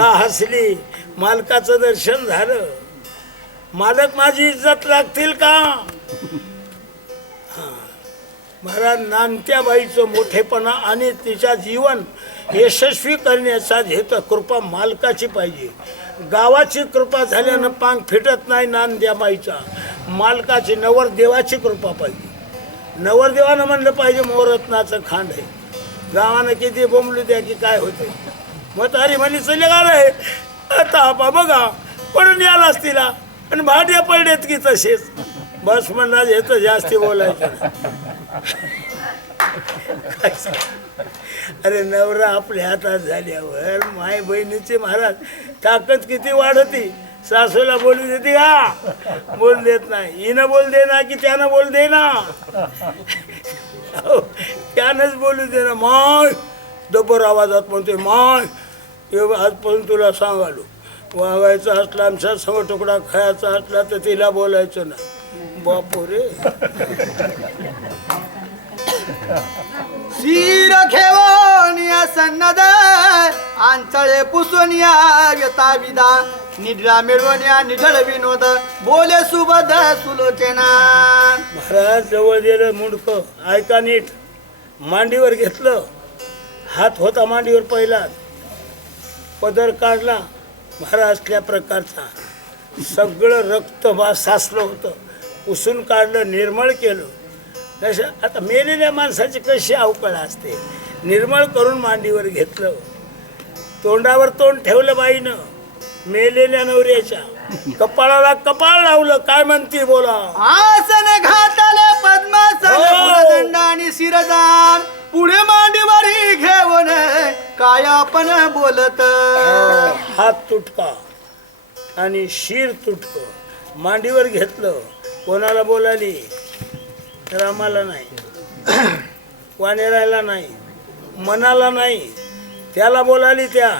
का हसली? मालकाचं दर्शन झालं. मालक माझी इज्जत राखतील का? महाराज, नानत्या बाईचं मोठेपणा आणि तिच्या जीवन यशस्वी करण्याचा हेतू कृपा मालकाची पाहिजे. गावाची कृपा झाल्यानं पांग फिटत नाही नांद्या बाईचा. मालकाची नवरदेवाची कृपा पाहिजे. नवरदेवानं म्हणलं पाहिजे मोरत्नाचं खांड आहे. गावानं किती बोंबलू द्या की काय होते. मग तारी म्हणी चले का रे आता बघा पडून यालाच तिला आणि भांड्या पडलेत की तसेच. बस म्हणला येतं जास्ती बोलायचं. अरे नवरा आपल्या हातात झाल्यावर माय बहिणीची महाराज ताकद किती वाढती. सासूला बोलू देते का? बोल देत नाही. हिनं बोल दे ना की त्यानं बोल दे ना. त्यानंच बोलू दे ना. माय दबर आवाजात म्हणतोय माय आजपासून तुला सांगालो वागायचा असला आमचा संग तुकडा खायचा असला तर तिला बोलायचं ना. बापू रे. शिर घेऊन सन्नद आंचळे पुसून व्यता विदा निद्रा मिळवून निढळ विनोद बोले सुबद सुलोचना. महाराज जवळ गेलं मुंडक. ऐका नीट. मांडीवर घेतलं. हात होता मांडीवर पहिला. पदर काढला महाराज त्या प्रकारचा. सगळं रक्त साचलं होतं. पुसून काढलं. निर्मळ केलं. कसं आता मेलेल्या माणसाची कशी अवकळ असते. निर्मळ करून मांडीवर घेतलं. तोंडावर तोंड ठेवलं बाईनं मेलेल्या नवऱ्याच्या. कपाळाला कपाळ लावलं. काय म्हणते बोला. आसन घातले पद्मासन फुलदंड आणि शिरदान पुढे मांडीवरी घेऊन काय आपण बोलत. हात तुटका आणि शिर तुटक मांडीवर घेतलं. कोणाला बोलाली? रामाला नाही, वानेरायला नाही, मनाला नाही. त्याला बोलाली. त्या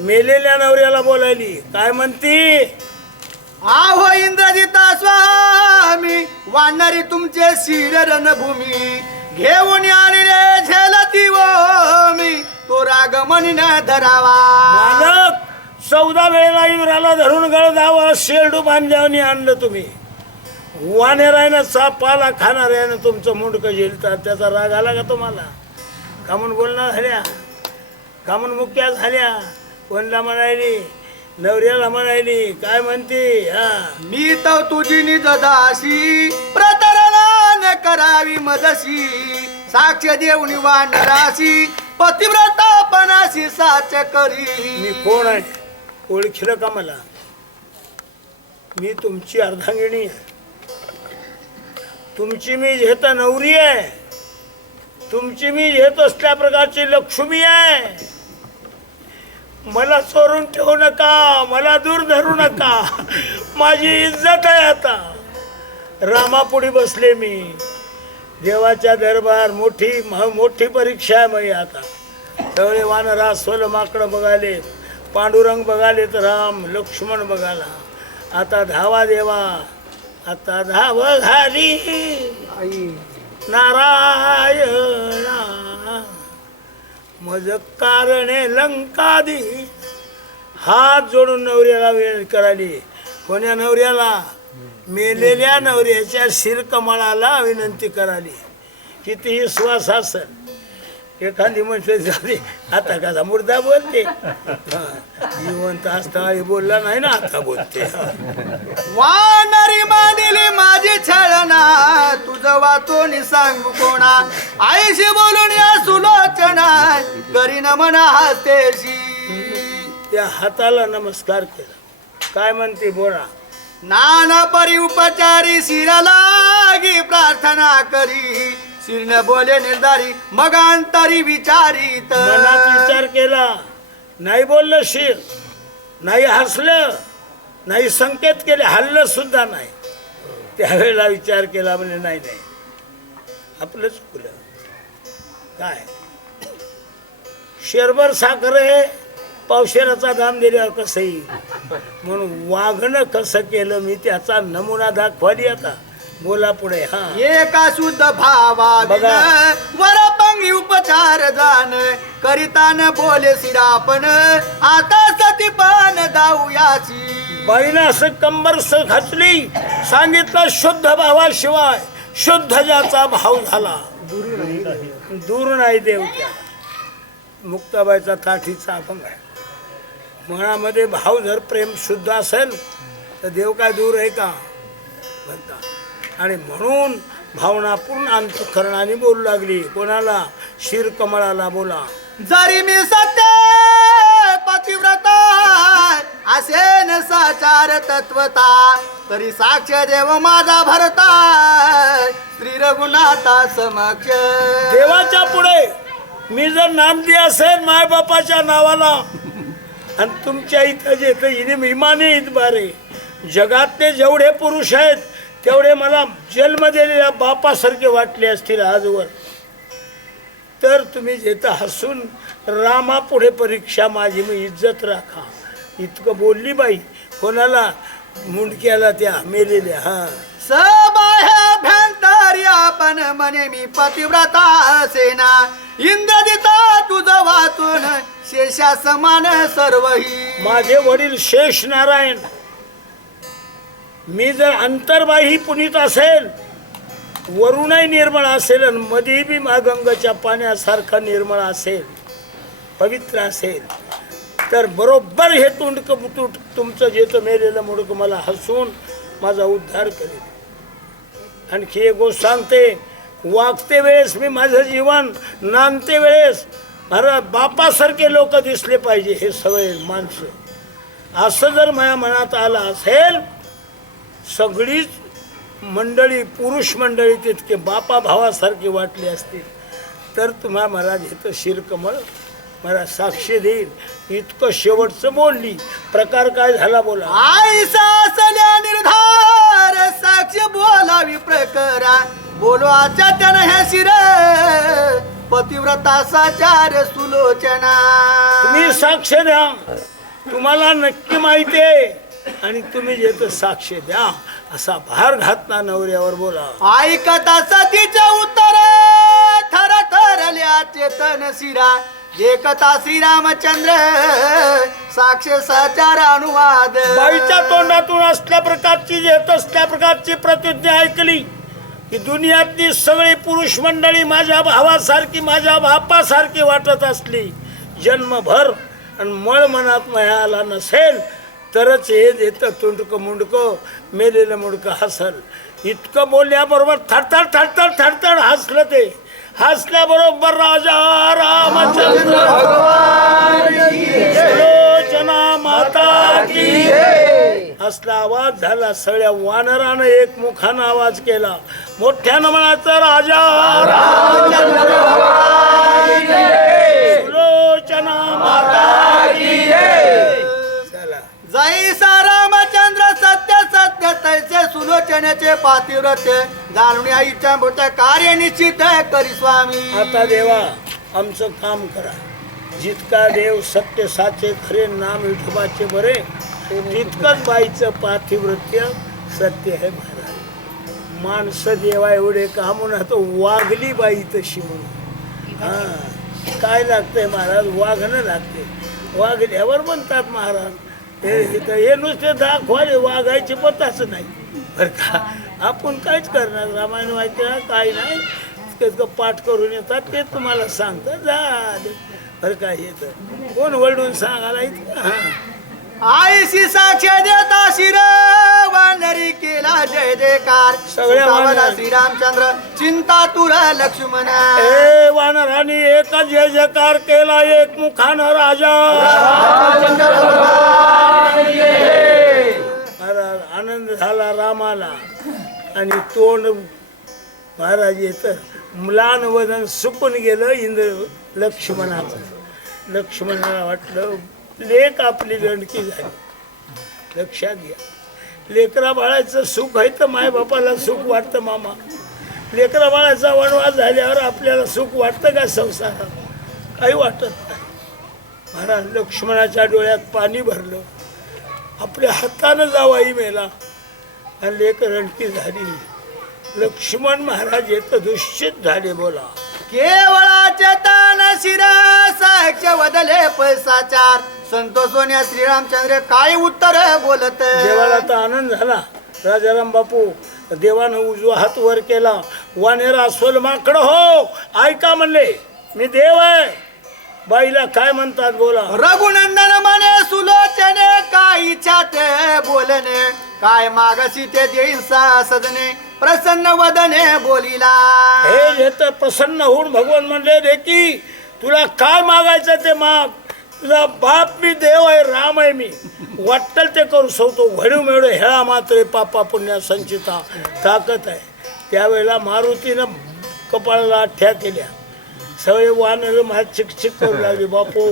मेलेल्या नवऱ्याला बोलाली. काय म्हणती. आहो इंद्रजिता स्वामी वानरी तुमचे शिर रणभूमी घेऊन आणले झेलती वो मी तो राग म्हणीन धरावा. मालक 14 वेळेला इंद्राला धरून गळ दावा शेरडू बांधल्याने आणलं तुम्ही. वानेरायनं सापाला खाणाऱ्यानं तुमचं मुंडकं झेलतात. त्याचा राग आला का तुम्हाला? कामून बोलणार झाल्या, कामून मुक्या झाल्या. कोणला म्हणायली? नवऱ्याला म्हणायली. काय म्हणते. हा मी तर तुझी निज दासी प्रतरणा करावी मदसी साक्ष देऊन वानराशी पतिव्रतापणाशी साच करी. मी कोण आहे ओळखलं का मला? मी तुमची अर्धांगिणी आहे. तुमची मी घेत नवरी आहे. तुमची मी घेत असल्या प्रकारची लक्ष्मी आहे. मला चोरून ठेवू नका. मला दूर धरू नका. माझी इज्जत आहे. आता रामापुढे बसले मी. देवाच्या दरबार मोठी परीक्षा आहे. मग आता सगळे वानरा सोल माकडं बघाले. पांडुरंग बघाले तर राम लक्ष्मण बघाला. आता धावा देवा. आता धाव घाली नारायणा मज कारणे लंकादी. हात जोडून नवऱ्याला वेळ कराली. कोण्या नवऱ्याला? मेलेल्या नवऱ्याच्या शिरकमळाला विनंती कराली. कितीही श्वास असेल. एखादी म्हटलं झाली आता कसा मुर्दा बोलते. जिवंत असता बोलला नाही ना आता बोलते. वानरी मांडिली माझी छळना तुझं वाचून सांगू कोणा आईशी बोलून या सुलोचना करीन म्हणा हस्तेशी. त्या हाताला नमस्कार केला. काय म्हणते बोला. नाना परी उपचारी शिरलागी प्रार्थना करी शिरने बोले निर्धारी मग अंतरी विचारित. मनात विचार केला. नाही बोललं शिर. नाही हसलं. नाही संकेत केले. हल्लं सुद्धा नाही. त्यावेळेला विचार केला म्हणजे नाही नाही आपलं चुकलं. काय शेरभर साखर आहे पावशेराचा दाम दिल्यावर कसंही म्हणून वागणं कसं केलं मी त्याचा नमुना दाखवाली. आता बोला पुढे. हा एका शुद्ध भावा बघा. वरपंगी उपचार जाण करितान बोले शिरापण आता सतीपण दाऊयाची. बाईनं असं कंबर घातली, सांगितलं शुद्ध भावाशिवाय शुद्ध ज्याचा भाव झाला दूर नाही देव त्या. मुक्ताबाईचा ताठीचा अभंग आहे. मनामध्ये भाव जर प्रेम शुद्ध असेल तर देव काय दूर आहे का बरं का. आणि म्हणून भावनापूर्ण अंतःकरणाने बोलू लागली. कोणाला? शिरकमळाला बोला. जरी मी सत्य पतिव्रता असेन साचार तत्वता तरी साक्ष देव माझा भरता श्री रघुनाथा समक्ष. देवाच्या पुढे मी जर नामदी असेल मायबापाच्या नावाला आणि तुमच्या इथं जे इमाने इतबारे जगातले जेवढे पुरुष आहेत तेवढे मला जन्म दिलेल्या बापासारखे वाटले असतील आजवर, तर तुम्ही जेथं हसून रामा पुढे परीक्षा माझी मी इज्जत राखा. इतकं बोलली बाई. कोणाला? मुंडक्याला त्या मेलेल्या. हा सबाह्यभ्यंतरी आपण म्हणे मी पतिव्रता असेना इंद्रदिता तुझं वाचून शेषा समान सर्वही. माझे वडील शेष नारायण. मी जर अंतर्बाही पुनीत असेल, वरूनही निर्मळ असेल आणि मध्ये बी गंगेच्या पाण्यासारखा निर्मळ असेल, पवित्र असेल, तर बरोबर हे तुमचं जेचं मेलेलं मुडकं मला हसून माझा उद्धार करेल. आणखी एक गोष्ट सांगते. वागते वेळेस मी माझं जीवन, नांदते वेळेस मला बापासारखे लोक दिसले पाहिजे. हे सवय माणसं असं जर माझ्या मनात आलं असेल, सगळीच मंडळी पुरुष मंडळी तितके बापा भावासारखे वाटले असतील, तर तुम्हा मला घेतं शिरकमळ मला साक्षी देईल. इतकं शेवटचं बोलली. प्रकार काय झाला बोला. आईसा असल्या निर्धार साक्ष बोलावी प्रकरा बोलवाच्या त्यानं हे शिर पतिव्रता साचार सुलोचना. तुम्ही साक्ष द्या. तुम्हाला नक्की माहिती आहे आणि तुम्ही जेथ साक्ष द्या असा भार घातला नवऱ्यावर बोला. ऐकता सतीचे उत्तर थर थरल्या चेतन शिरा एकता श्रीरामचंद्र साक्ष साचार अनुवाद. बाईच्या तोंडातून असल्या प्रकारची येत असल्या प्रकारची प्रतिज्ञा ऐकली की दुनियातली सगळी पुरुष मंडळी माझ्या भावासारखी माझ्या बापासारखी वाटत असली जन्मभर आणि मळ मनात मिळाला नसेल तरच हे देतं तुंडकं मुंडकं मेलेलं मुंडकं हसल. इतकं बोलल्याबरोबर थरथर थरथर थरथर हसलं ते. हसल्याबरोबर राजा रामचंद्र सुलोचना माता की हसला आवाज झाला. सगळ्या वानरानं एक मुखानं आवाज केला. मोठ्यानं म्हणायचं राजा रामचंद्र सुलोचना माता की. चला. जैसा रामचंद्र सत्य सत्य तैसे सुलोचनेचे पातिव्रत्य जाणून आईच्या मोठ्या कार्य निश्चित करी स्वामी. आता देवा आमचं काम करा. जितका देव सत्य साचे खरे नाम विठोबाचे बरे तितकंच बाईचं पातिव्रत्य सत्य आहे महाराज. माणसं देवा एवढे का म्हणून तो वागली बाई तशी म्हणून. हा काय लागतंय महाराज? वागणं लागते. वागल्यावर म्हणतात महाराज हे नुसते दाखवाले वागायचे पताच नाही बरं का. आपण काहीच करणार रामायण वाचणार काय नाही. इतकं पाठ करून येतात ते तुम्हाला सांगतात झालं बरं का. हे तर कोण वळून सांगायला इतकं. हां आईशी साक्ष देता शिर वानरी केला जय जयकार. सगळ्या वानरांनी. श्रीरामचंद्र चिंता तुरा लक्ष्मण. ए वानरांनी एका जय जयकार केला एक मुखानं राजा. महाराज आनंद झाला रामाला आणि तोंड महाराज येतं म्लान वदन सुकून गेलं इंद्र लक्ष्मणाचं. लक्ष्मणाला वाटलं लेक आपली गंडकी झाली. लक्षात घ्या लेकरा बाळाचं सुख आहे तर मायबापाला सुख वाटतं मामा. लेकरा बाळाचा वनवास झाल्यावर आपल्याला सुख वाटतं का संसारात? काही वाटत नाही. महाराज लक्ष्मणाच्या डोळ्यात पाणी भरलं. आपल्या हातानं जावाई मेला आणि लेक रंडकी झाली. लक्ष्मण महाराज येत दुश्चित झाले. बोला. केवळाचे तन शिर साक्ष वदले पैसाचार. संतोष सोन्या श्रीरामचंद्र काय उत्तर बोलत. देवाला तर आनंद झाला. राजाराम बापू देवानं उजवा हात वर केला. वानेरा अस्वल माकड हो ऐका म्हणले, मी देव आहे. बाईला काय म्हणतात बोला. रघुनंदन म्हणे सुलोचने काय इच्छा ते बोलणे. काय मागसी ते देईन सदने प्रसन्न वदने बोलिला. हे येत प्रसन्न होऊन भगवान म्हणले रे की तुला काय मागायचं ते माग. तुझा बाप मी देव आहे, राम आहे मी. वाटल ते करू शकतो. घडू मेळू हेळा मात्र पापा पुण्या संचिता ताकद आहे. त्यावेळेला मारुतीनं कपाळाला ठ्या केल्या. सगळे वानर मला चिकचिक करू लागले. बापू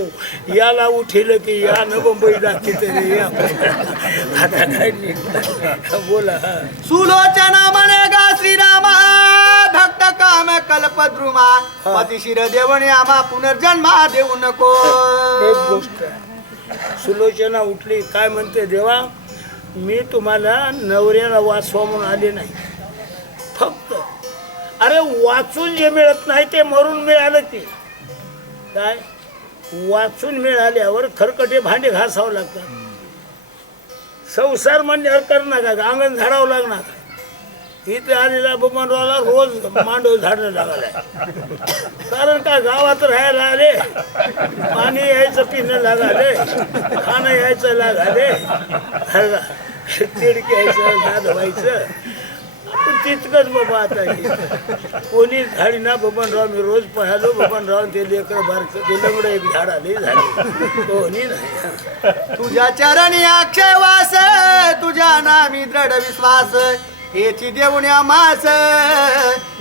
याला उठिलं की या न बंबई दाखी तरी आता काय नीट बोला. सुलोचना म्हणे गा श्रीरामा भक्त काम कल्पद्रुमा. पतिशिर देवणे आम्हा पुनर्जन्मा देऊ नको. एक गोष्ट सुलोचना उठली. काय म्हणते देवा, मी तुम्हाला नवऱ्याला वाचवा म्हणून आले नाही. फक्त अरे वाचून जे मिळत नाही ते मरून मिळालं की काय. वाचून मिळाल्यावर खरकटे भांडे घासावं लागतात. संसार म्हणजे कर नका, अंगण झाडावं लागणार. इथे आलेला बबनरावला रोज मांडव झाडणं लागायला. कारण काय गावात राहायला आले, पाणी यायचं पिणं लागाले, खाणं यायचं लागाले, तिडकी यायचं नाद व्हायचं. पण तितकंच बाबा आता कोणी झाडी ना. बबनराव मी रोज पाहिलो. बबनराव ते लेकर बारकं ते लंगडं एक झाड आले झाले कोणी नाही. तुझ्या चरणी अक्षय वास तुझ्या नामी दृढ विश्वास. हेची देवण्या मास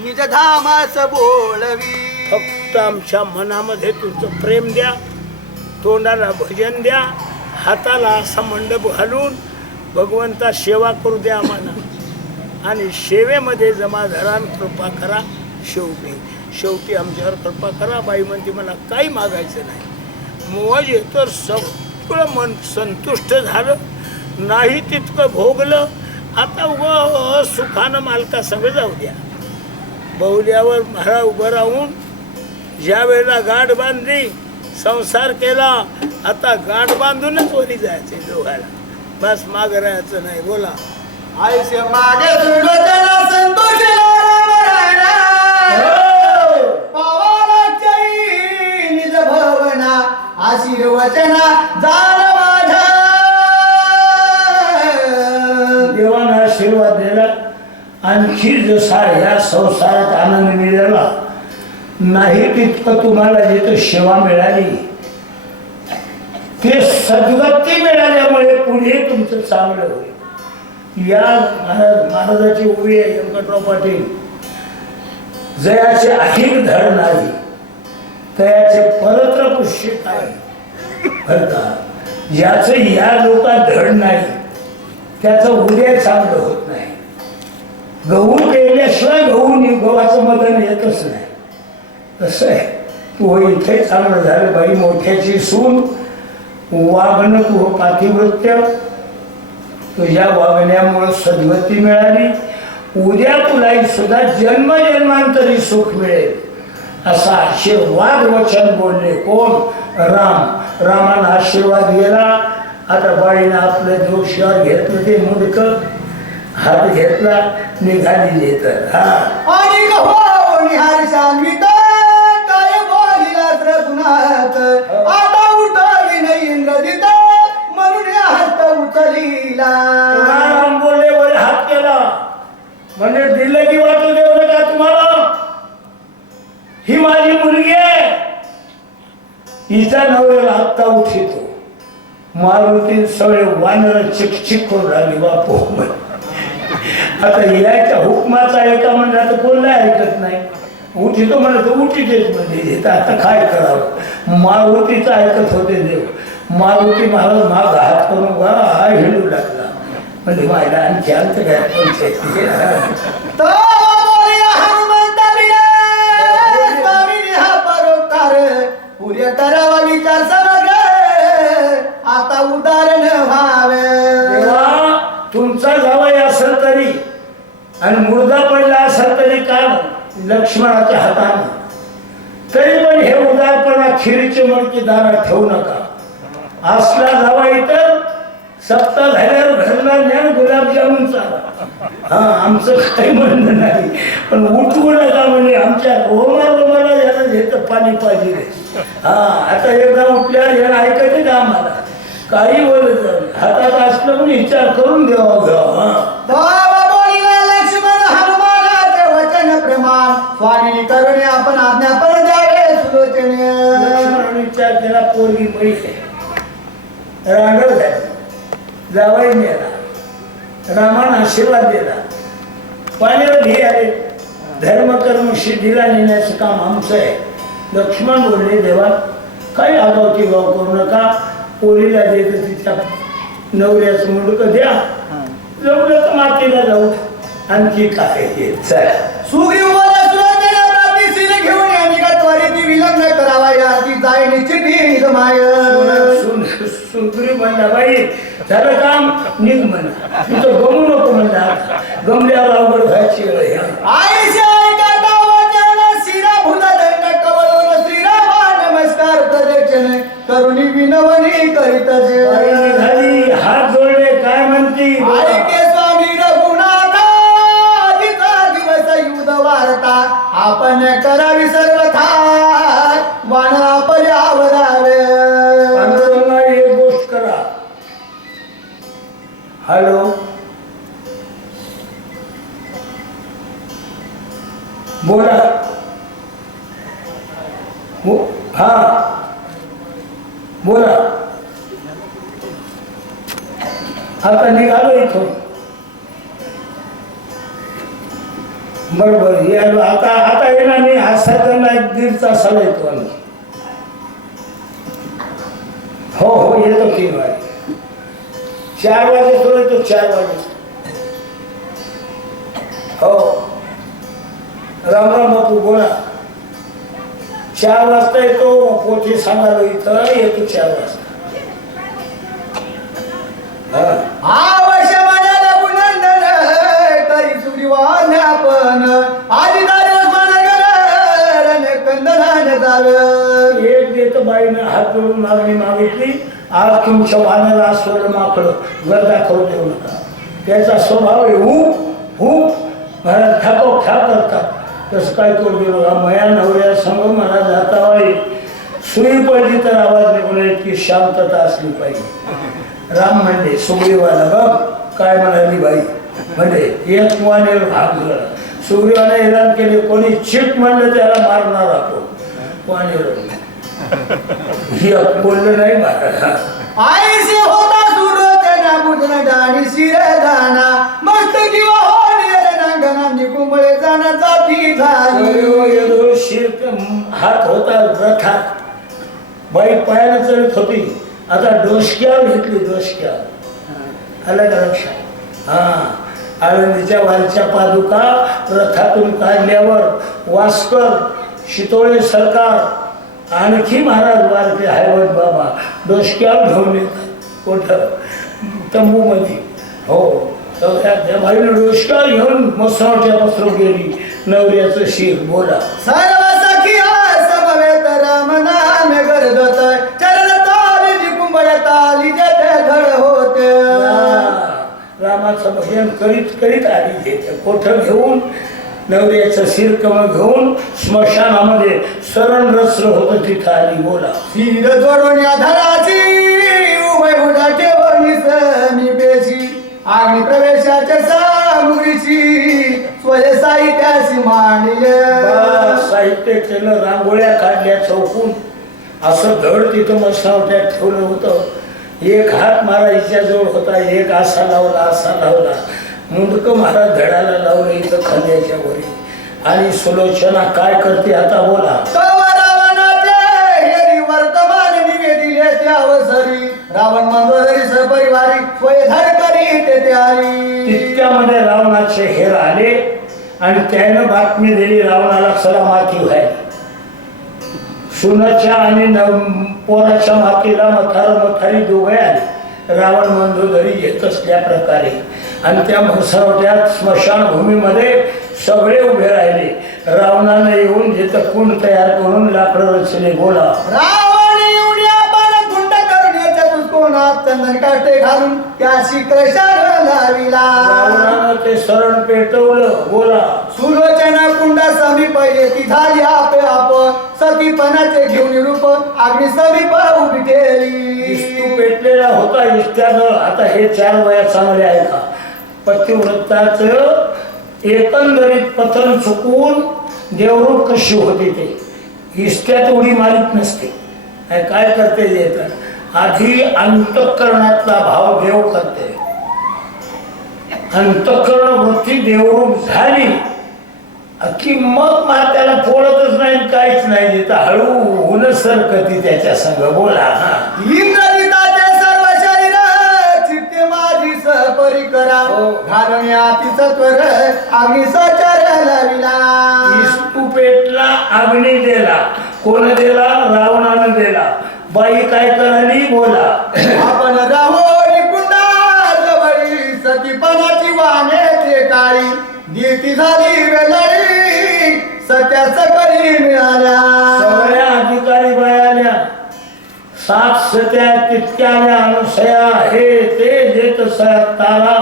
निज धामास बोलवी. फक्त आमच्या मनामध्ये तुमचं प्रेम द्या, तोंडाला भजन द्या, हाताला असा मंडप घालून भगवंता सेवा करू द्या आम्हाला. आणि सेवेमध्ये जमाधारान कृपा करा. शेवटी आमच्यावर कृपा करा. बाई म्हणते मला काही मागायचं नाही. मग तर सगळं मन संतुष्ट झालं. नाही तितकं भोगलं. आता उभं सुखानं मालका संग जाऊ द्या. बहुल्यावर महाराज उभं राहून ज्या वेळेला गाठ बांधली, संसार केला. आता गाठ बांधूनच वरी जायचे दोघाला. बस माग राहायचं नाही. बोला. आयुष्य मागे सुलोचना संतोष पावाला चई निज भवना. आशीर्वचना जाण माझा. देवानं आशीर्वाद दिला. आणखी जसा या संसारात आनंद मिळाला नाही तितकं तुम्हाला जिथं सेवा मिळाली ते सद्गती मिळाल्यामुळे पुढे तुमचं चांगलं होईल. या महाराजाची उभी आहे व्यंकटराव पाटील. जयाचे अधिक धड नाही तयाचे परत्र पुष्य काय. ज्याचं या लोकात धड नाही त्याचं उद्या चांगलं होत नाही. गहू केल्याशिवाय गव्हाचं मदन येतच नाही. तसं आहे. तू इथे चांगलं झालं. बाई मोठ्याची सून वागणं तू पातिवृत्य. तुझ्या वागण्यामुळे सद्गती मिळाली. उद्या तुलाही सुद्धा जन्मजन्मांतरी सुख मिळेल असा आशीर्वाद वचन बोलले. कोण? राम. रामानं आशीर्वाद गेला. आता बाईनं आपलं जोशावर घेतलं ते मुडक हात घेतला निघाली येत. आणि निहार सांगित काय बोलिला रघुनाथ. आता उठली नाही इंद्रजित म्हणून हात उचलिला. राम बोलले वर हात केला म्हणजे दिलं की वाटू देऊ नका तुम्हाला. ही माझी मुलगी आहे. हिचा नवऱ्याला आत्ता उठितो. मारुती सगळे वानर चिकचिक करून राहिली. बापू आता याच्या हुकमाचा ऐका म्हणजे आता कोणला ऐकत नाही. उठितो म्हणत उठीतेच म्हणजे आता काय करावं. मारुतीचं ऐकत होते देव. मारुती महाराज माग हात करून हा हिंडू लागला. म्हणजे माझ्या आणखी अंत काय पुरे करावा विचार समग्र आता उदाहरण व्हावे. तुमचा जावई असेल तरी आणि मुर्दा पडला असेल लक्ष्मणाच्या हाताने. तरी पण हे उदारपणा खिरीचे मडकी दारात ठेवू नका. असला जावा इतर सप्ताह झाल्यावर घरला ज्ञान गुलाबजामुन चाला. हा आमचं काही म्हणणं नाही, पण उठवू नका म्हणजे आमच्या रोमाला याला घेतं पाणी पाहिजे. हा आता एकदा उठल्यावर याला ऐकायचं का आम्हाला? काही बोलत हातात असलं पण विचार करून द्यावा घ्यावा. लक्ष्मण हनुमानाचे वचन प्रमाण स्वामी करुणे आपण आज्ञा पर द्यावे सुलोचने. लक्ष्मणाने विचार केला, पोरगी बैठ आहे, रांगड झाली, जावाई नेला, रामानं आशीर्वाद दिला, पाण्यावर घे आले. धर्मकर्म सिद्धीला नेण्याचं काम आमचं आहे. लक्ष्मण बोलले, देवा काही आगावती गाव करू नका, पोरीला देत तिच्या नवऱ्याचं मुंडकं द्या, जमलं तर मातीला जाऊ, आणखी काय हे चला. सुग्रीव प्राप्तीशील घेऊन या निघत विलग्न करावा या ती जाय निश्चित माय. सुग्रीव म्हणला, बाई झालं काम निघ म्हणा, तिथं गमू नको म्हणला, गमल्यावर अवघड व्हायची वेळ. आईच्या ऐका वचन शिरा भुजदंड कवळून श्रीरामा नमस्कार प्रदक्षिणे करुणी विनवणी करीत निघाली, हात जोडले, काय म्हणती? ऐके स्वामी रघुनाथा आधीचा दिवस युद्ध वारता आपण करावी सर्वथा वानरा पर्यावरावे. एक गोष्ट करा. हॅलो, बोला. हा बोला. आता निघालो इथून. बरोबर यालो. आता येणार मी. आज साधारण 1.5 तासाला येतो आम्ही. हो येतो 3 वाजे. 4 वाजे थोडं येतो. 4 वाजे. हो राम बापू बोला. 4 वाजता येतो. पोथी सांगालो इथं येतो 4 वाजता. आवश्य मनाला बुनंदन करी सुग्रीवान आपण आधी कंदनान जावे. एक देत बाईनं हात जोडून मागणी मागितली, आज तुमच्या वानर अस्वल माकडं घर दाखवून देऊ नका. त्याचा स्वभाव आहे हूप महाराज ठाको ठा करतात. तसं काय करू देऊ नका. मया नवऱ्या संग मला जाता वाई सुई पडली तर आवाज निघून इतकी शांतता असली पाहिजे. राम म्हणले सुग्रीवाला, बघ काय म्हणाली बाई. म्हणजे एक वानेर भाग झाला. सुग्रीवाने हैराण केले, कोणी चिट म्हणलं त्याला मारणार आपण. वानेर बोललं नाही मारा. आईसे होता सुरतना बुधना डाणी शिरदाना मस्त किंवा हो निरनांगना निकुंबळे जाना जाती झाली. शिर हात होता रथात. बाई पायाला चढत होती. आता डोसक्यावर घेतली. डोसक्यावर आलं का लक्षात? हा आळंदीच्या वालच्या पादुका रथातून काढल्यावर वास्कर शितोळे सरकार आणखी महाराज वारके हैवत बाबा डोसक्यावर घेऊन येतात. कोठं तंबूमध्ये. हो त्या बाईनं डोसक्यावर घेऊन मसावट्या पसरून गेली. नवऱ्याचं शिर बोला. सर्व सखी समवेत राम नाम गरजत चरण ताली निकुंबळे ताली जेथे धड होते. रामाचं भजन करीत आली. कोठं घेऊन नवऱ्याचं शिरकम घेऊन स्मशानामध्ये शरण रचलं होतं. तिथं आली. बोला. शिर जोडून या धराची उभय भुजा ठेवून मी बेशी अग्नि प्रवेशाच्या सामुरीची स्वय साहित्याशी मांडले. साहित्य केलं. रांगोळ्या काढल्या चौकून. असं धड तिथं मसावट्यात ठेवलं होतं. एक हात महाराजाच्या जवळ होता. एक असा लावला. मुंडकं महाराज धडाला लावलं इथं खांद्याच्या वरी. आणि सुलोचना काय करते आता बोला. वर्तमान निवेदिले त्यावसरी रावण मंदोदरी सपरिवारी स्वय धड करी ते त्यारी. तितक्यामध्ये रावणाचे हेर आले आणि त्यानं बातमी दिली रावणाला, चला माती व्हायला. सुनाच्या आणि पोराच्या मातीला मथारी दोघे आले. रावण मंदोदरी येत असल्या प्रकारे आणि त्या मसावट्यात स्मशानभूमीमध्ये सगळे उभे राहिले. रावणानं येऊन जिथं कुंड तयार करून लाकडं रचले. बोला. रावण येऊन या बाण गुंड करून याच्या कोणात चंदन काटे घालून त्याशी कशाला लाविला. रावणानं ते शरण पेटवलं. बोला. सुलोचना कुंडा समीप येती झाली आपे आप सतीपणाचे घेऊन रूप अग्नी समीप उभी केली. इष्टू पेटलेला होता इष्ट्यानं. आता हे 4 वया चांगले आहे का? पतिव्रताच एकंदरीत पतन चुकून देवरूप कशी होती ते इष्ट्यात उडी मारित नसते. काय करते येत आधी अंतःकरणातला भाव देव करते. अंतःकरण वृत्ती देवरूप झाली की मग त्याला फोडतच नाही काहीच नाही देत. हळू होऊन सरकती त्याच्या संग. बोला. इंद्रजिताचे सर्व शरीर चित्ते माझी सहपरी करा घालण्याची सत्वर अग्नी सचार लाविला. इष्टू पेटला अग्नी दिला. कोण दिला? रावणानं दिला. बाई काय कराली? बोला. आपण राहोरी कुंडा जवळी सतीपणाची वाहने काळी दीती झाली वेळी सत्या सकळी मिळाल्या. सगळ्या अधिकारी बायाल्या 7 सत्या तितक्या अनुसया हे ते जेत तारा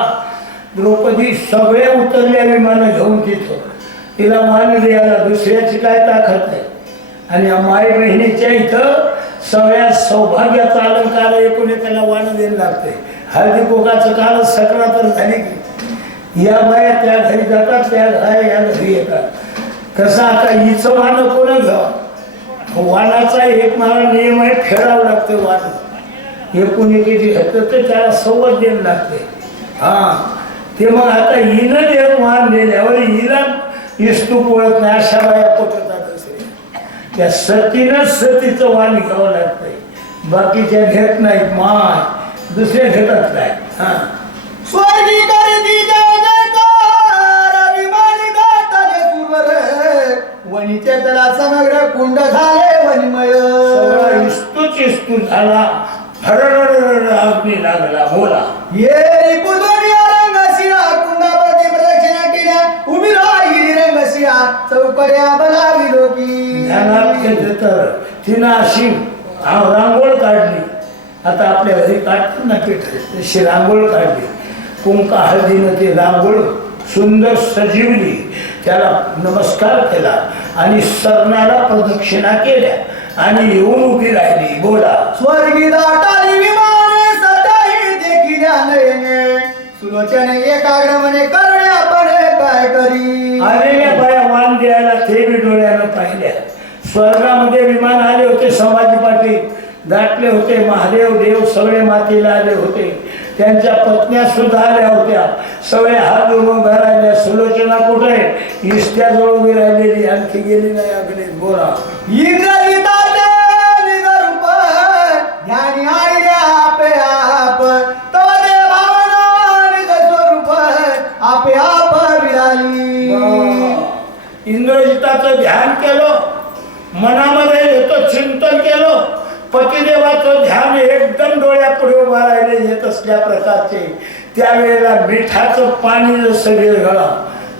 द्रौपदी सगळे उतरल्या विमानं घेऊन तिथं. तिला मान द्यायला दुसऱ्याची काय ताकद नाही. आणि माई बहिणीच्या इथं सगळ्या सौभाग्याचा अलंकार एकूण त्याला वाण द्यायला लागते. हळदी कुकाचं काल सकरा तर झाली की या बाया त्या घरी जातात, त्या या घरी येतात. कसं आता हिचं वाण कोण घ्यावं? वाणाचा एक मला नियम आहे, फेडावं लागतं वाण. एकूण एकेची घातलं तर त्याला सवत द्यायला लागते. ते मग आता हिनं जे वाण दिल्यावर हिला इस्तू पोळत नाही अशा बाया पोटतात असे. त्या सतीनंच सतीचं वाण घ्यावं लागतंय. बाकीच्या घेत नाहीत. माय दुसऱ्या घेतात काय. स्वर्गी करती जय जयकार अभिमानी दाताने सुवर वणीचे तला समग्र कुंड झाले वनिमय. सगळा इस्तूच इस्तू झाला. हरर अग्नी लागला. बोला. ये पुदोनिया रंगशिरा कुंडाप्रती प्रदक्षिणा केल्या उभी राहिली रंगशिरा चौकड्या बलावी लोकी. ध्यानात घेतलं तर तिनं अशी रांगोळ काढली. आता आपल्या घरी काढतात ना पीठ तशी रांगोळ काढली. कुंका हळदीनं ती रांगोळ सुंदर सजीवली. त्याला नमस्कार केला आणि सरणाला प्रदक्षिणा केल्या आणि येऊन उभी राहिली. बोला. स्वर्गी दाटाली विमाने सत्याही देखिल्या नयने सुलोचने एकाग्र मने करण्या पणे काय करी. आलेल्या बाया वाण द्यायला ते बी डोळ्यानं पाहिल्या. स्वर्गामध्ये विमान आले होते. संभाजी पाटील दाटले होते. महादेव देव सगळे मातीला आले होते. त्यांच्या पत्न्या सुद्धा आल्या होत्या. सगळे हात जोडून उभ्या राहिल्या. सुलोचना कुठे? इष्ट्याजवळ उभी राहिलेली, आणखी गेली नाही अग्नीत. बोला. इंद्रजिताचे निजरूप ध्यानी आईल्या आपे आप तव ते भावना निज स्वरूप आपे आप विराली. इंद्रजिताचं ध्यान केलं. मनामध्ये येतं चिंतन केलं. पतिदेवाचं ध्यान एकदम डोळ्यापुढे उभा राहिले येत असल्या प्रकारचे. त्यावेळेला मिठाचं पाणी जसं विरघळा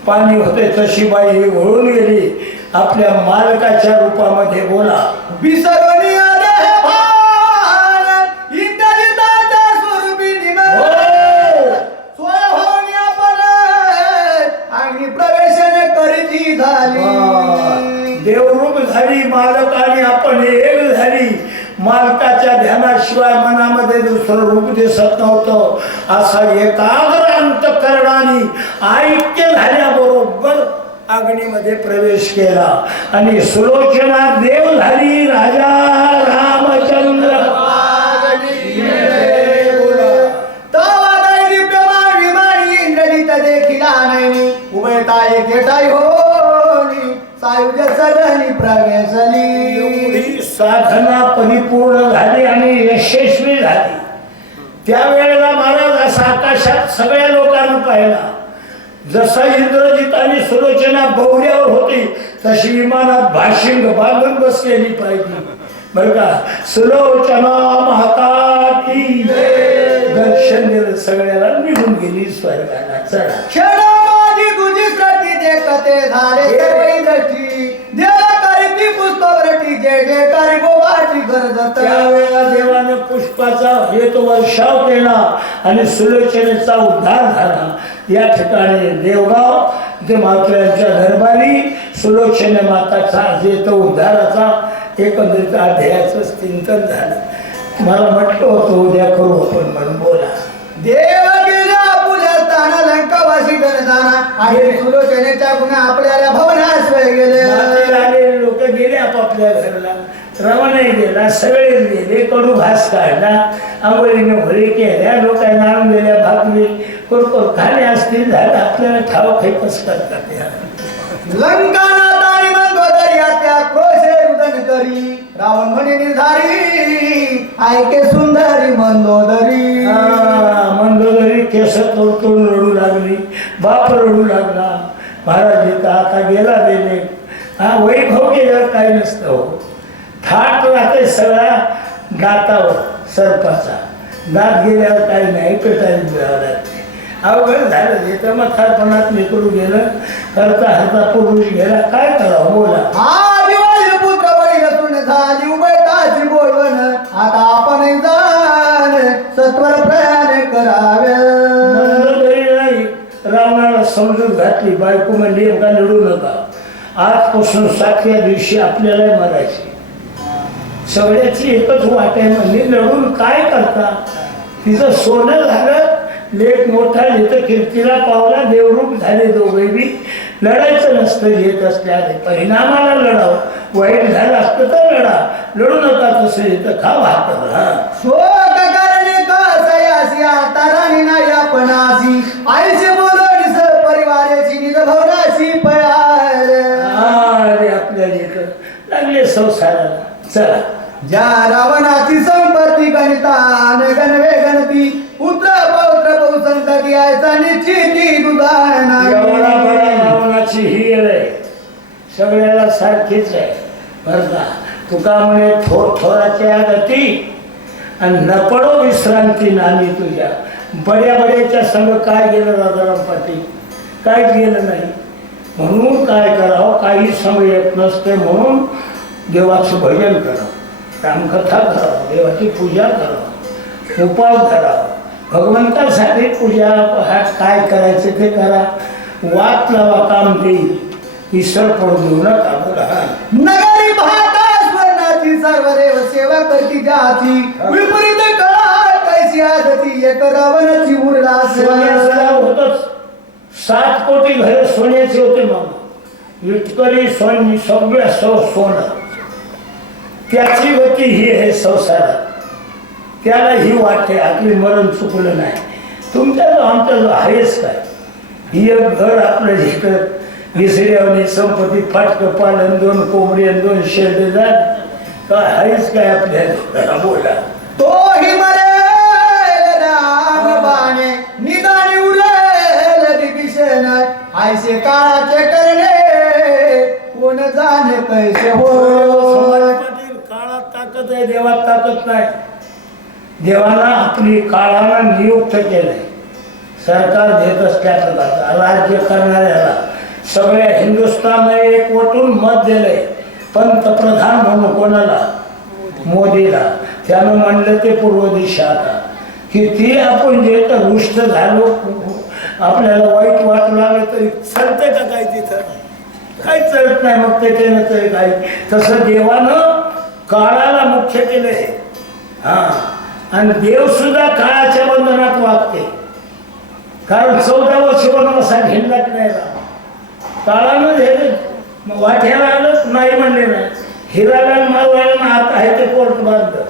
पाणी होते तशी बाई ही घोळून गेली आपल्या मालकाच्या रूपामध्ये. बोला. विसरणी आले हे भान इंद्रजिताच्या स्वरूपी निघाल सोय होऊन आपण अग्नी प्रवेशने करीती झाली. देवरूप झाली मालक आणि आपण एक झाली. मालकाच्या ध्यानाशिवाय मनामध्ये दुसरं रूप दिसत नव्हतं. असा एकाग्र अंतःकरणाने ऐक्य झाल्याबरोबर अग्नीमध्ये प्रवेश केला आणि सुलोचना देव झाली. राजा रामचंद्र इंद्रजित देखिला नाही उभयता एकेटाई होली सायुज सदनी प्रवेशली. एवढी साधना परिपूर्ण झाली आणि यशस्वी झाली. त्यावेळेला महाराज असा आकाशात सगळ्या लोकांना पाहिला. जसा इंद्रजित आणि सुलोचना बौऱ्यावर होती तशी विमानात भाशिंग बांधून बसलेली पाहिजे. बरं का. सुलोचना महाकाली दर्शन दिलं सगळ्याला. निघून गेली स्वर्गाला. चला. क्षणा माझी तुझी प्रती देखत ते झाले सर्व दृष्टी देवा करी पुस्तवरटी जय जय करी गोवाची गरज त्यावेळेला देवाने पुष्पाचा हेतू वर्षाव केला आणि सुलोचनेचा उद्धार झाला. या ठिकाणी देवगाव ते मात्र्यांच्या दरबारी सुलोचने माताचा हेतू उद्धाराचा एकंदरीत अध्यायाचं चिंतन झालं. मला म्हटलं होतं उद्या करू आपण म्हणून बोला. देव गेला आपल्या स्थाना लंकावासी गणदाना आहे सुलोचनेच्या गुन्हा आपल्याला भवनास गेले. आलेले लोक गेले आपापल्या घरला. रवानाही गेला, सगळे गेले, कडू घास काढला, आंघोळीने होळी केल्या, लोकांना आणून दिल्या भाकरी कुरकुर खाणे असतील झालं. आपल्याला ठाव खैपच करतात या लंकाना तारी मंगोदरी त्या क्रोशे रुदन करी रावण म्हणे निर्धारी ऐके सुंदरी मंदोदरी. मंदोदरी केस तोडून रडू लागली, बाप रडू लागला. महाराज येता आता गेला देणे. वैभव गेल्यावर काही नसतं हो. थाट राहते सगळा दातावर सर्पाचा. दात गेल्यावर काही नाही, पेटायला मिळावं लागते. अवघड झालं. येतं मग थारपणात निकडून गेलं, करता हरता पुरुष गेला. काय करावं बोला. पुत्र बळी झाली उभयताची बोलवण आता आपण जाण सत्वर प्रयाण करावे. नाही रावणाला समजून घातली. बायको म्हणजे का लढू नका, आजपासून 7व्या दिवशी आपल्याला मरायची. सगळ्याची एकच वाट आहे म्हणजे लढून काय करता. तिचं सोनं झालं, लेख मोठा लिहितं कीर्तीला पावला, देवरूप झाले दोघे बी. लढायचं नसतं येत असल्याने परिणामाला लढावं. वाईट झालं असतं तर लढा, लढू नका तसं येतं खा भाकर. शोक करणे कसयासी आता राणी नाही आपण आसी आईचे बोलवणी सर परिवाराची निज भवनाशी पयार. अरे आपल्या लेकर लागले संसाराला. चला ज्या रावणाची संपत्ती गणितान गणवे गणती पुत्र पौत्र बहुसंतती आयचा निश्चिती दुधाना. एवढा बडा रावणाची ही आहे, सगळ्याला सारखीच आहे बरं का. तुका म्हणे थोराच्या गती आणि न पडो विश्रांती नामी तुझ्या. बड्याच्या संग काय गेलं राजाराम पाटील, काहीच गेलं नाही. म्हणून काय करावं, काही समय येत नसते. म्हणून देवाचं भजन करावं, रामकथा करावं, देवाची पूजा करावं, उपास करावा. भगवंतासाठी पूजा पाठ काय करायचे ते करा. वाट लावा काम देईल, ईश्वर पडू देऊ नका. बोला. नगरी भाता स्वर्णाची सर्व देव सेवा करती जाती विपरीत काळ कैसी आदती एक रावणाची उरला सोन्याचा होतच. 7 कोटी घरे सोन्याचे होते मामा. इतकरी सोनी सगळ्या सोनं. त्याची गती ही आहे संसारात. त्याला ही वाटते आपली मरण चुकलं नाही. तुमच्या जो आमचा जो आहेच काय, ही एक घर आपलं जिथं विसर्याने संपत्ती फाटकं पालन 2 कोंबडी 2 शेरडे जात काय आहेच काय आपल्या. बोला. तो ही मरेल राम बाणे निदानी उरेल दिगिशन ऐसे काळाचे करणे कोण जाणे कैसे हो. काळात ताकद आहे, देवात ताकद नाही. देवाला आपली काळाला नियुक्त केलंय. सरकार देत असल्या प्रकारचा राज्य करणाऱ्याला सगळ्या हिंदुस्थानला एक वटून मत दिलंय पंतप्रधान म्हणून. कोणाला? मोदीला. त्यानं म्हणलं ते पूर्व दिशा. आता किती आपण जे तर रुष्ट झालो, आपल्याला वाईट वाटू लागलं तरी चालतंय का काय तिथं? काही चालत नाही. मग त्याच्यानं तरी काही. तसं देवानं काळाला मुख्य केलंय. आणि देव सुद्धा काळाच्या बंधनात वागते. कारण 14 वर्ष बनवासाठी हिंडला की नाही राम. काळानं हे वाट्याला आलं नाही म्हणले नाही. हिराला मारवायला हात आहे ते कोर्ट बांधलं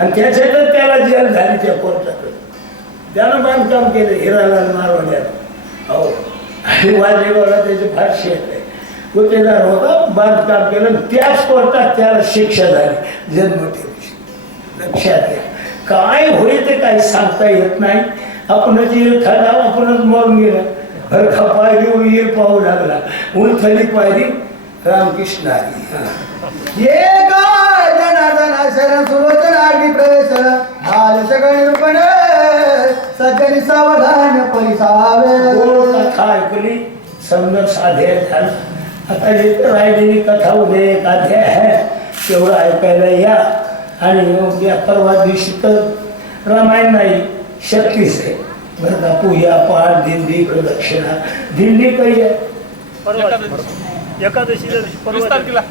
आणि त्याच्यातच त्याला जेल झाली त्या कोर्टात. त्यानं बांधकाम केलं हिराला मारवाड्याला. हो आणि वाजेगावला त्याची फार शेत आहे. गुत्तेदार होता, बांधकाम केलं. त्याच कोर्टात त्याला शिक्षा झाली जन्मठेपेची. लक्षात घ्या. काय होईल ते काही सांगता येत नाही. आपणच येईल खाला, आपणच मरून गेला. हरखा पायरी येईल पाहू लागला. उलथली पायरी रामकृष्ण हरी. ये काय जनार्दना शरण सुलोचन आगी प्रवेश बाल सगळे रूपण सज्जनी सावधान परिसावे. गोड कथा ऐकली, समजा साधे झालं. आता जिथं राहिलेली कथा उद्या एक अध्याय आहे तेवढं ऐकायला या. आणि उद्या परवा दिवशी तर रामायण नाही, शक्तीच आहे बरं का. पूजा पाठ दिंडी प्रदक्षिणा. दिंडी काही आहे एकादशीच्या दिवशी परवा तारखेला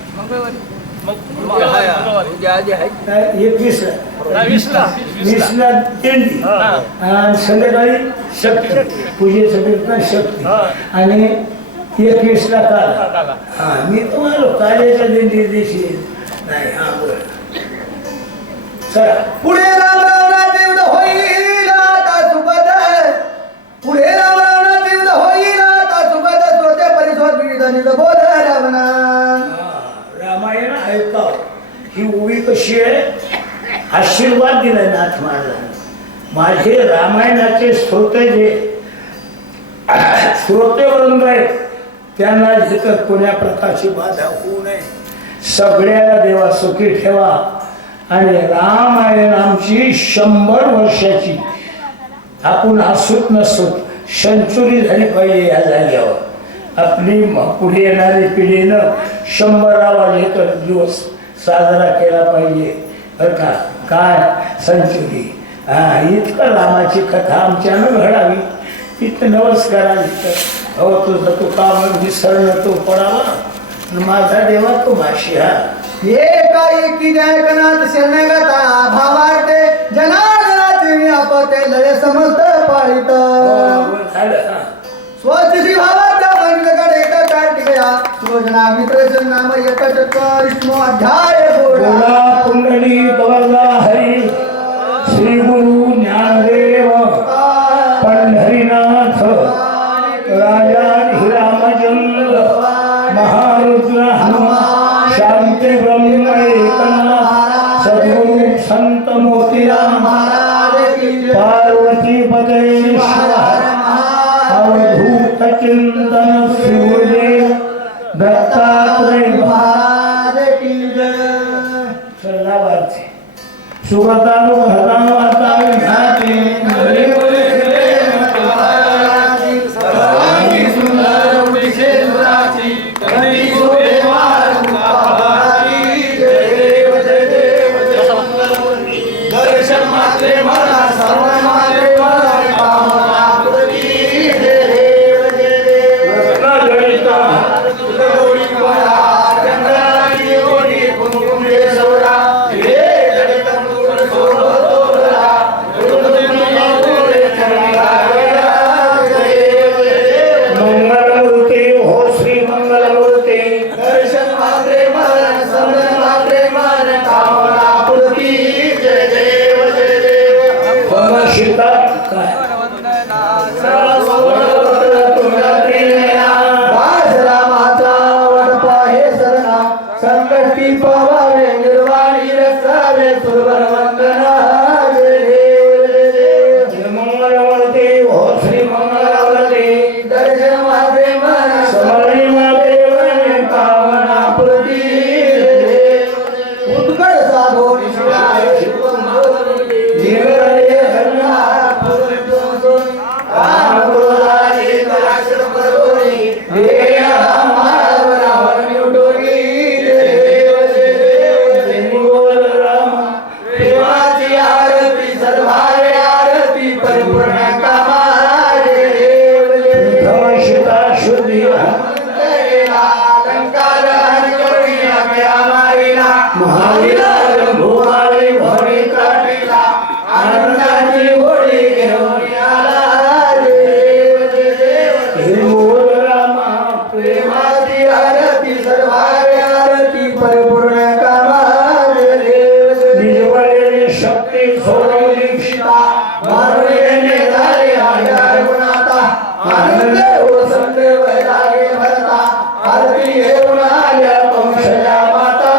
काय 21ला 20ला 20ला दिंडी आणि संध्याकाळी शक्ती पूजेसाठी पण शक्ती आणि 21ला काल. हा मी तुम्हाला काल्याच्या दिंडी दिवशी नाही. हा बरं चला पुढे राम रावणाचे युद्ध होईल आता सुपद, पुढे राम रावणाचे युद्ध होईल आता सुपद, स्वते परिसोद विविध निज बोल रावणा. रामायण ऐकाव. ही उभी कशी आहे? आशीर्वाद दिलाय नाथ महाराजांनी. माझे रामायणाचे श्रोते जे श्रोतेवरून आहेत त्यांना जिथं कोण्या प्रकारची बाधा होऊ नये. सगळ्याला देवा सुखी ठेवा. आणि रामायण आमची 100 वर्षाची आपण असूत नसूत सेंचुरी झाली पाहिजे या जागेवर. आपली पुढे येणारी पिढीनं 100वा दिवस साजरा केला पाहिजे बरं का. काय सेंचुरी. इतकं रामाची कथा आमच्यानं घडावी. इथं नमस्काराला हो तुझं तू काम विसरणं तो पडावा माझा देवा तो माशी. हा एकाएकी जयकनाथ शरणगता भावार्थे जनार्दनाचे आपते लय समस्त पाळित. झालं. स्वच्छ श्री भावार्थ पंचकडे एक कार्तिकया सुभजना मित्र नाम एकचत्वारिष्मो अध्याय बोला बोला. कुंडली गवळला हरी श्री गुरु ज्ञानदेव पंढरीनाथ राजा हिरामचंद्र महारुद्र हनुमान शांती ब्रह्म एकनाथ सद्गुरु संत मोतीराम महाराज की जय. पार्वती पतेश्वर अवधूत चिंतन शिवदेव दत्तात्रय महाराज की जय. सल्लावारचे सुगतानु भगवान वाता विघाते संकटी पवावे निर्वाणी रसावे सुरवर वंदना मंगलवरते हो श्री मंगलवरते दर्शन माझे मन समरी माते वने पावना प्रती उत्कट साधो निष्ठाय निगळे हरना पुरुषों राम क्रोधारी कराक्षर परवरी देया मावरावर निवडोरी प्रेमाची आरती सर्वारे आरती परिपूर्ण कामारे धमशिता शुद्धी अलंकार करुणिया क्या मारिला महावीरा भुवारी भरी काटिला आनंदाची होळी घेऊन आला बोल रामा प्रेमाची आरती सर्वारे आरती परिपूर्ण कामारे निजवळलेली शक्ती सोडवली सीता मारुतीने झाले आधार गुणाता आनंद ओसंत वैरागे भरता आरती घेऊन आल्या पंशया माता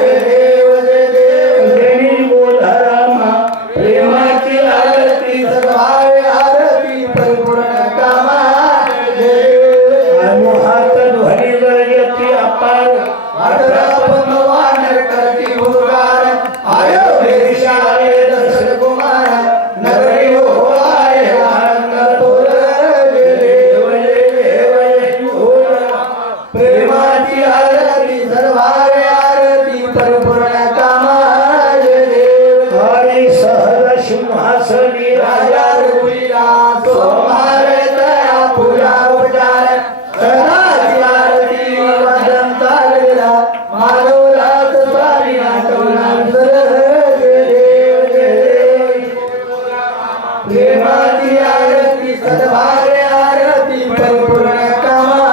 जय देव जय देव देवी बोल रामा प्रेमाची आरती सर्वारे आरती परिपूर्ण कामा जय हात ध्वनी गरजेची अपार माधवदास स्वामी आठवणार सर जय देव जय देव प्रेमाची आरती सद्भाग्य आरती परिपूर्ण कामा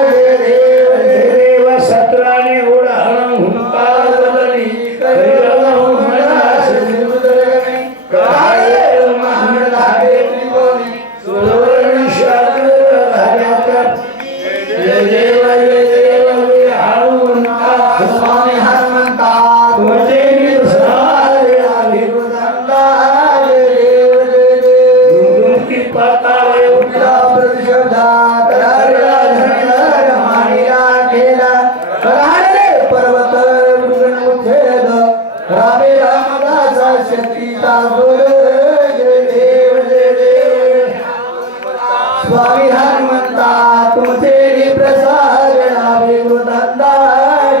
जय देव जय देव सत्राने ओढाळं हुंकार बदली कैरवं म्हणा समुद्रगणी काय महान धागे त्रिकोणी सुवर्ण शास्त्र धाग्याच्या जय देव विहाळून स्वामी हनुमंता तुझे निसारे अभिवृद्धा जय देव जय देव दुमकी पाताळे उठला प्रतिशोधा कराडला धरणीला माणिला केला कराडले पर्वत मृगन उच्छेद रामे रामदासा शक्तीचा सुर जय देव जय देव स्वामी हनुमंता तुमचे प्रसाद अभिवृद्धा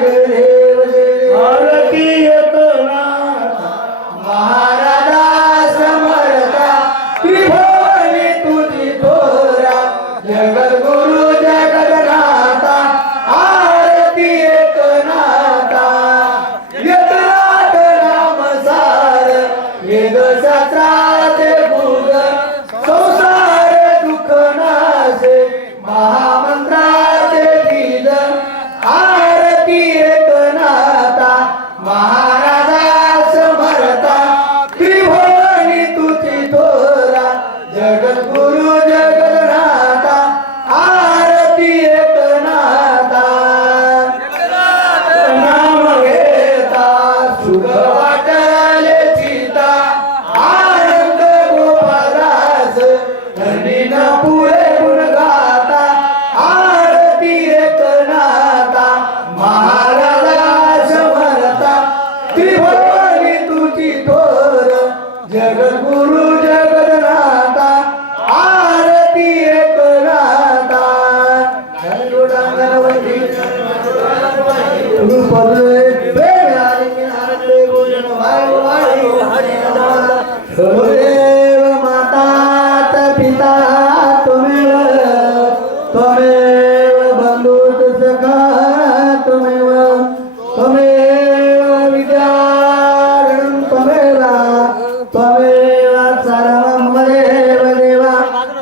जय देव जय देव आरती एकनाथ महाराजा समर्था त्रिभुवनी तुझी थोरा जगद्गुरु जगन्नाथा आरती एकनाथा एकनाथ नाम सार वेद शास्त्राचे भूग संसार दुःख नासे महामंत्राचे बीज आरती एकनाथा महाराजा समर्था त्रिभुवनी तुझी थोरा जगद्गुरु जगन्नाथा आरती एकनाथा नाम घेता सुख वाटले चिता आनंद गोपादास धनीन पुरे गुण गाता आरती एकनाथा महाराजा समर्था त्रिभुवनी तुझी थोर जगद्गुरु जगन्नाथा आरती एकनाथा गणपती देव माता पिता त्वमेव त्वमेव बंधुत सखा त्वमेव त्वमेव विद्यारणं त्वमेव त्वमेव सर्वं वदेव देवा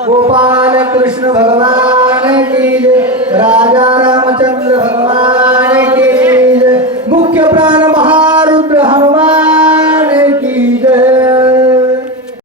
गोपाल कृष्ण भगवान की जय राजा रामचंद्र भगवान की जय मुख्य प्राण